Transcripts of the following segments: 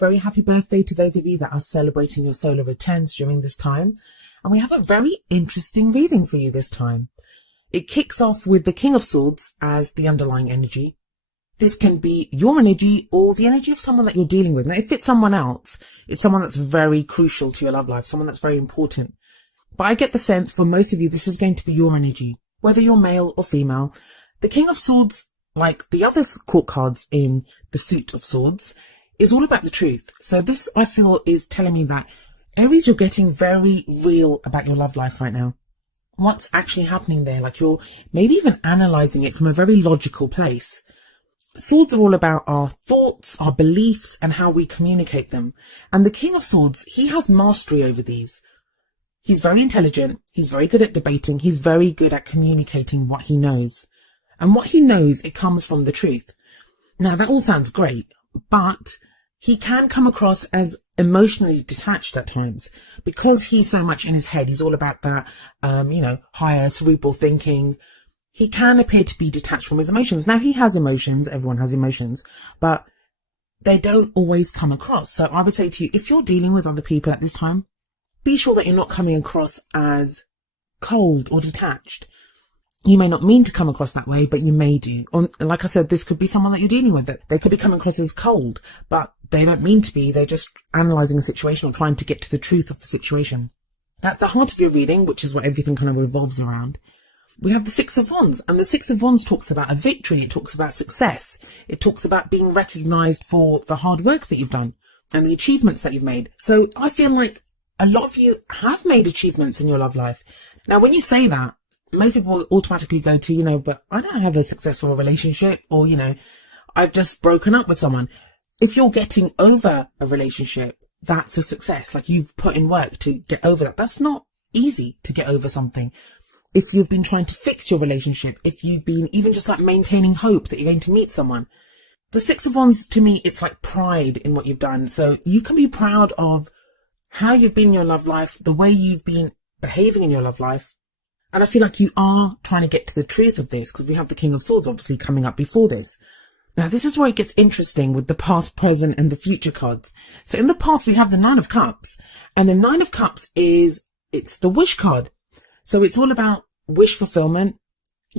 Very happy birthday to those of you that are celebrating your solar returns during this time. And we have a very interesting reading for you this time. It kicks off with the King of Swords as the underlying energy. This can be your energy or the energy of someone that you're dealing with. Now, if it's someone else, it's someone that's very crucial to your love life, someone that's very important. But I get the sense for most of you, this is going to be your energy, whether you're male or female. The King of Swords, like the other court cards in the Suit of Swords, is all about the truth. So this, I feel, is telling me that Aries, you're getting very real about your love life right now. What's actually happening there? Like you're maybe even analysing it from a very logical place. Swords are all about our thoughts, our beliefs, and how we communicate them. And the King of Swords, he has mastery over these. He's very intelligent. He's very good at debating. He's very good at communicating what he knows. And what he knows, it comes from the truth. Now, that all sounds great, but he can come across as emotionally detached at times because he's so much in his head. He's all about that, higher cerebral thinking. He can appear to be detached from his emotions. Now, he has emotions. Everyone has emotions, but they don't always come across. So I would say to you, if you're dealing with other people at this time, be sure that you're not coming across as cold or detached. You may not mean to come across that way, but you may do. Like I said, this could be someone that you're dealing with, that they could be coming across as cold, but they don't mean to be. They're just analysing a situation or trying to get to the truth of the situation. At the heart of your reading, which is what everything kind of revolves around, we have the Six of Wands, and the Six of Wands talks about a victory. It talks about success. It talks about being recognised for the hard work that you've done and the achievements that you've made. So I feel like a lot of you have made achievements in your love life. Now, when you say that, most people automatically go to, but I don't have a successful relationship, or, I've just broken up with someone. If you're getting over a relationship, that's a success. Like, you've put in work to get over that. That's not easy to get over something. If you've been trying to fix your relationship, if you've been even just like maintaining hope that you're going to meet someone. The Six of Wands, to me, it's like pride in what you've done. So you can be proud of how you've been in your love life, the way you've been behaving in your love life. And I feel like you are trying to get to the truth of this, because we have the King of Swords obviously coming up before this. Now, this is where it gets interesting with the past, present, and the future cards. So in the past, we have the Nine of Cups, and the Nine of Cups it's the wish card. So it's all about wish fulfillment,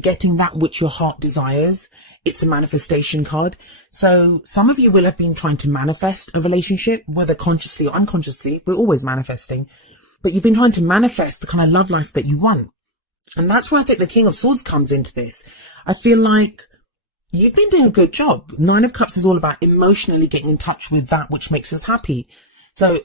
getting that which your heart desires. It's a manifestation card. So some of you will have been trying to manifest a relationship, whether consciously or unconsciously. We're always manifesting, but you've been trying to manifest the kind of love life that you want. And that's where I think the King of Swords comes into this. I feel like you've been doing a good job. Nine of Cups is all about emotionally getting in touch with that which makes us happy. So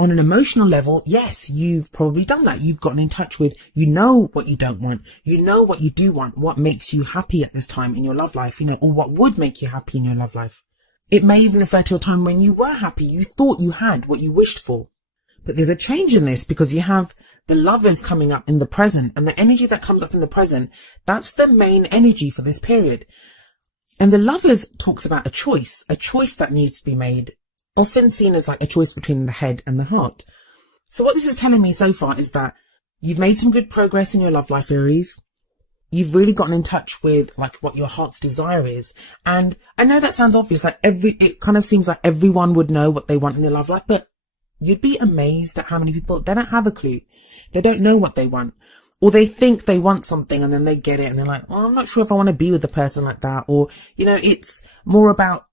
on an emotional level, yes, you've probably done that. You've gotten in touch with, what you don't want. You know what you do want, what makes you happy at this time in your love life, or what would make you happy in your love life. It may even refer to a time when you were happy. You thought you had what you wished for. But there's a change in this because you have the Lovers coming up in the present, and the energy that comes up in the present, that's the main energy for this period. And the Lovers talks about a choice that needs to be made, often seen as like a choice between the head and the heart. So what this is telling me so far is that you've made some good progress in your love life, Aries. You've really gotten in touch with like what your heart's desire is. And I know that sounds obvious, it kind of seems like everyone would know what they want in their love life, but you'd be amazed at how many people, they don't have a clue. They don't know what they want. Or they think they want something and then they get it and they're like, well, I'm not sure if I want to be with a person like that. Or, it's more about,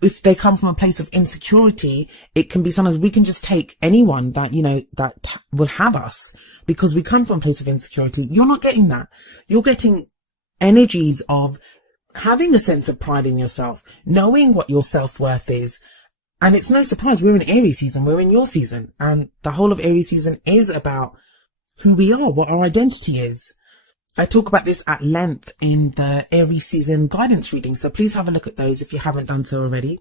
if they come from a place of insecurity, it can be sometimes we can just take anyone that, that will have us because we come from a place of insecurity. You're not getting that. You're getting energies of having a sense of pride in yourself, knowing what your self-worth is. And it's no surprise, we're in Aries season, we're in your season. And the whole of Aries season is about who we are, what our identity is. I talk about this at length in the Aries season guidance reading, so please have a look at those if you haven't done so already.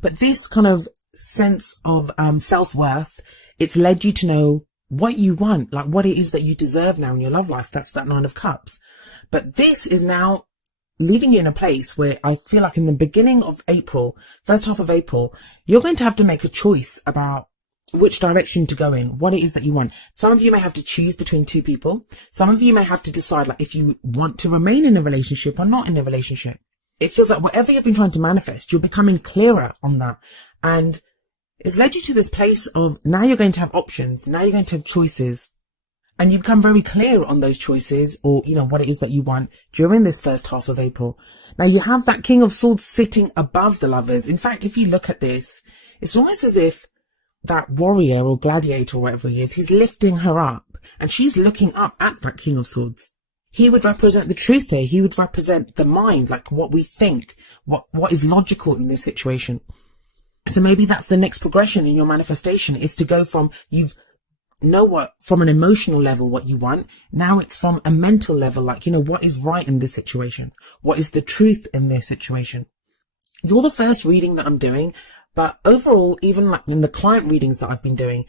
But this kind of sense of self-worth, it's led you to know what you want, like what it is that you deserve now in your love life. That's that Nine of Cups. But this is now leaving you in a place where I feel like in the beginning of April, first half of April, you're going to have to make a choice about which direction to go in, what it is that you want. Some of you may have to choose between two people. Some of you may have to decide like if you want to remain in a relationship or not in a relationship. It feels like whatever you've been trying to manifest, you're becoming clearer on that. And it's led you to this place of now you're going to have options. Now you're going to have choices. And you become very clear on those choices, or, what it is that you want during this first half of April. Now you have that King of Swords sitting above the Lovers. In fact, if you look at this, it's almost as if that warrior or gladiator or whatever he is, he's lifting her up and she's looking up at that King of Swords. He would represent the truth here. He would represent the mind, like what we think, what is logical in this situation. So maybe that's the next progression in your manifestation, is to go from from an emotional level what you want. Now it's from a mental level, like, what is right in this situation? What is the truth in this situation? You're the first reading that I'm doing, but overall, even like in the client readings that I've been doing,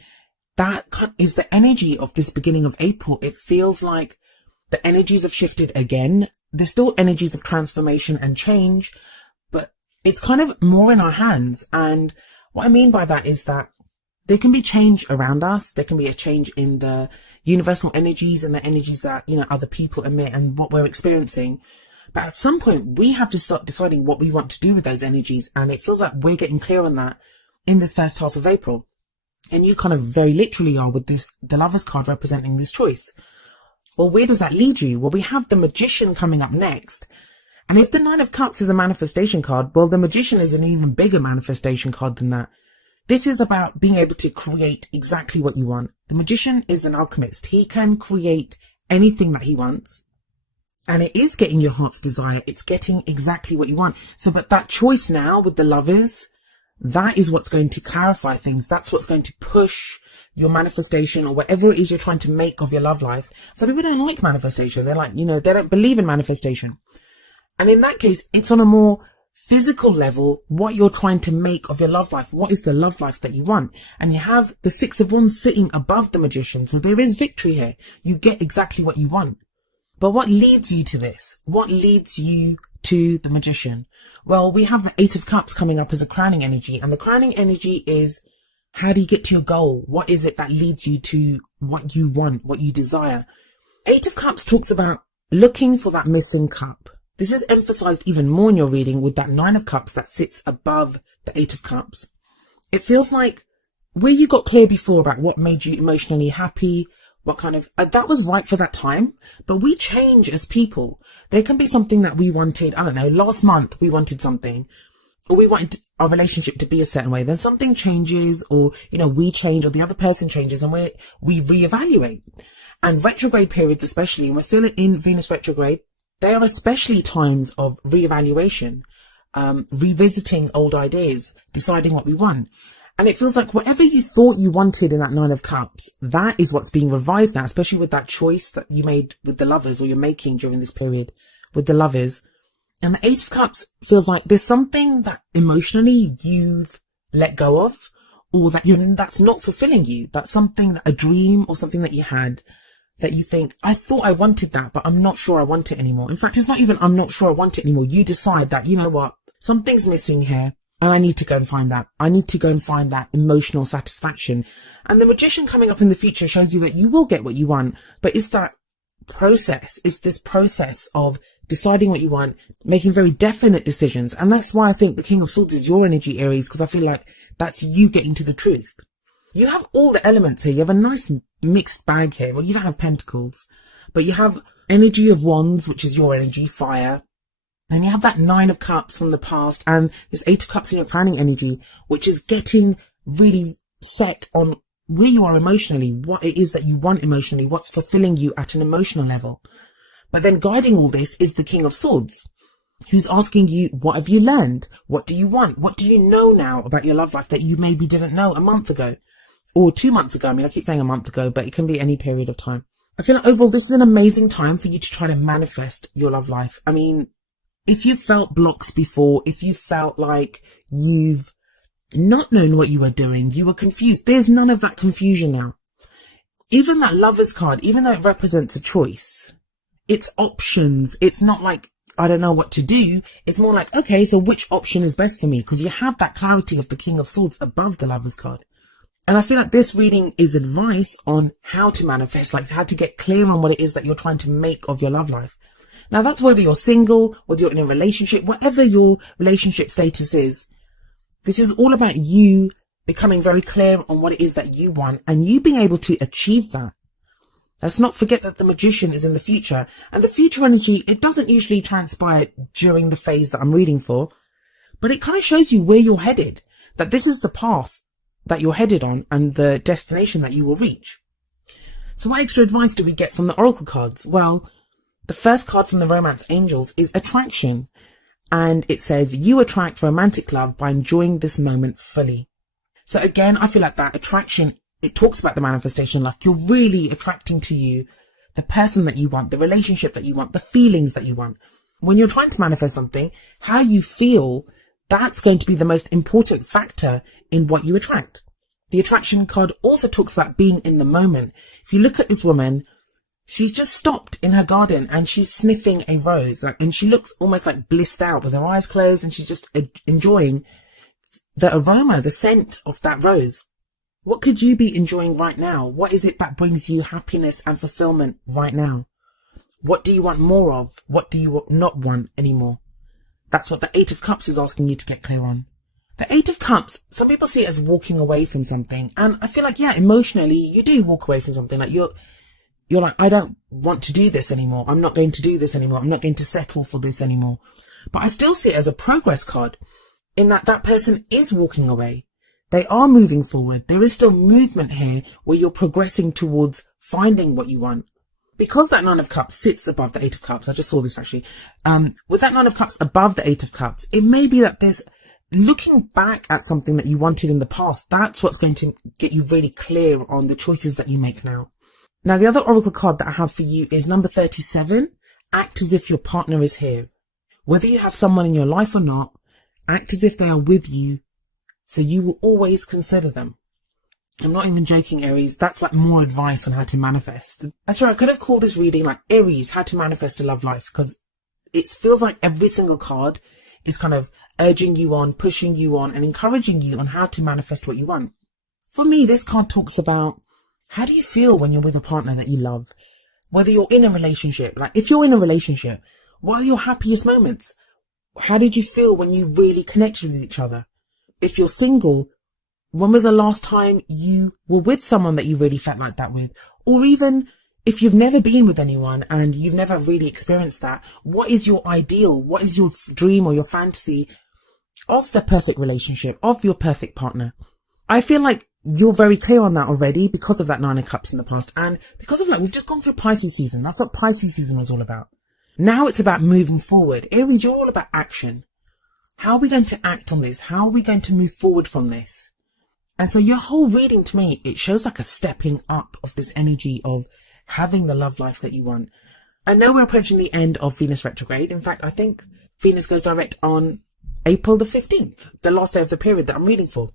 that is the energy of this beginning of April. It feels like the energies have shifted again. There's still energies of transformation and change, but it's kind of more in our hands. And what I mean by that is that there can be change around us. There can be a change in the universal energies and the energies that, other people emit and what we're experiencing. But at some point, we have to start deciding what we want to do with those energies. And it feels like we're getting clear on that in this first half of April. And you kind of very literally are with the Lovers card representing this choice. Well, where does that lead you? Well, we have the Magician coming up next. And if the Nine of Cups is a manifestation card, well, the Magician is an even bigger manifestation card than that. This is about being able to create exactly what you want. The Magician is an alchemist. He can create anything that he wants. And it is getting your heart's desire. It's getting exactly what you want. So, but that choice now with the Lovers, that is what's going to clarify things. That's what's going to push your manifestation or whatever it is you're trying to make of your love life. So people don't like manifestation. They're like, they don't believe in manifestation. And in that case, it's on a more physical level, what you're trying to make of your love life. What is the love life that you want? And you have the Six of Wands sitting above the Magician. So there is victory here. You get exactly what you want. But what leads you to this? What leads you to the Magician? Well, we have the Eight of Cups coming up as a crowning energy. And the crowning energy is, how do you get to your goal? What is it that leads you to what you want, what you desire? Eight of Cups talks about looking for that missing cup. This is emphasized even more in your reading with that Nine of Cups that sits above the Eight of Cups. It feels like where you got clear before about what made you emotionally happy, what kind of, that was right for that time, but we change as people. There can be something that we wanted, last month we wanted something, or we wanted our relationship to be a certain way. Then something changes, or, we change, or the other person changes, and we reevaluate. And retrograde periods especially, and we're still in Venus retrograde, they are especially times of reevaluation, revisiting old ideas, deciding what we want. And it feels like whatever you thought you wanted in that Nine of Cups, that is what's being revised now, especially with that choice that you made with the Lovers, or you're making during this period with the Lovers. And the Eight of Cups feels like there's something that emotionally you've let go of, or that's not fulfilling you. That's something, a dream or something that you had, that you think, I thought I wanted that, but I'm not sure I want it anymore. In fact, it's not even, I'm not sure I want it anymore. You decide that, you know what, something's missing here, and I need to go and find that. I need to go and find that emotional satisfaction. And the Magician coming up in the future shows you that you will get what you want, but it's that process. It's this process of deciding what you want, making very definite decisions. And that's why I think the King of Swords is your energy, Aries, because I feel like that's you getting to the truth. You have all the elements here. You have a nice mixed bag here. Well, you don't have pentacles, but you have energy of wands, which is your energy, fire. And you have that Nine of Cups from the past, and this Eight of Cups in your planning energy, which is getting really set on where you are emotionally, what it is that you want emotionally, what's fulfilling you at an emotional level. But then guiding all this is the King of Swords, who's asking you, what have you learned? What do you want? What do you know now about your love life that you maybe didn't know a month ago? Or 2 months ago. I keep saying a month ago, but it can be any period of time. I feel like overall, this is an amazing time for you to try to manifest your love life. If you've felt blocks before, if you felt like you've not known what you were doing, you were confused, there's none of that confusion now. Even that Lovers card, even though it represents a choice, it's options. It's not like, I don't know what to do. It's more like, okay, so which option is best for me? Because you have that clarity of the King of Swords above the Lovers card. And I feel like this reading is advice on how to manifest, like how to get clear on what it is that you're trying to make of your love life. Now, that's whether you're single, whether you're in a relationship, whatever your relationship status is. This is all about you becoming very clear on what it is that you want and you being able to achieve that. Let's not forget that the Magician is in the future, and the future energy, it doesn't usually transpire during the phase that I'm reading for, but it kind of shows you where you're headed, that this is the path that you're headed on and the destination that you will reach. So what extra advice do we get from the Oracle cards? Well, the first card from the Romance Angels is attraction. And it says, you attract romantic love by enjoying this moment fully. So again, I feel like that attraction, it talks about the manifestation, like you're really attracting to you the person that you want, the relationship that you want, the feelings that you want. When you're trying to manifest something, how you feel, that's going to be the most important factor in what you attract. The attraction card also talks about being in the moment. If you look at this woman, she's just stopped in her garden and she's sniffing a rose, and she looks almost like blissed out with her eyes closed, and she's just enjoying the aroma, the scent of that rose. What could you be enjoying right now? What is it that brings you happiness and fulfillment right now? What do you want more of? What do you not want anymore? That's what the Eight of Cups is asking you to get clear on. The Eight of Cups, some people see it as walking away from something. And I feel like, yeah, emotionally, you do walk away from something. Like you're like, I don't want to do this anymore. I'm not going to do this anymore. I'm not going to settle for this anymore. But I still see it as a progress card, in that that person is walking away. They are moving forward. There is still movement here where you're progressing towards finding what you want. Because that Nine of Cups sits above the Eight of Cups, I just saw this actually, with that Nine of Cups above the Eight of Cups, it may be that there's looking back at something that you wanted in the past. That's what's going to get you really clear on the choices that you make now. Now, the other Oracle card that I have for you is number 37. Act as if your partner is here. Whether you have someone in your life or not, act as if they are with you, so you will always consider them. I'm not even joking, Aries. That's like more advice on how to manifest. That's right. I could have called this reading like Aries, how to manifest a love life, because it feels like every single card is kind of urging you on, pushing you on, and encouraging you on how to manifest what you want. For me, this card talks about, how do you feel when you're with a partner that you love? Whether you're in a relationship, like if you're in a relationship, what are your happiest moments? How did you feel when you really connected with each other? If you're single, when was the last time you were with someone that you really felt like that with? Or even if you've never been with anyone and you've never really experienced that, what is your ideal? What is your dream or your fantasy of the perfect relationship, of your perfect partner? I feel like you're very clear on that already because of that Nine of Cups in the past, and because of like, we've just gone through Pisces season. That's what Pisces season was all about. Now it's about moving forward. Aries, you're all about action. How are we going to act on this? How are we going to move forward from this? And so your whole reading to me, it shows like a stepping up of this energy of having the love life that you want. I know we're approaching the end of Venus retrograde. In fact, I think Venus goes direct on April the 15th, the last day of the period that I'm reading for.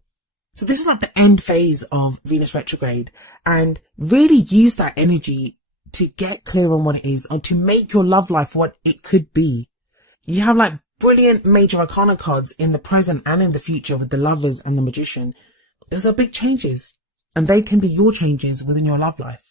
So this is like the end phase of Venus retrograde, and really use that energy to get clear on what it is, or to make your love life what it could be. You have like brilliant major arcana cards in the present and in the future with the Lovers and the Magician. Those are big changes, and they can be your changes within your love life.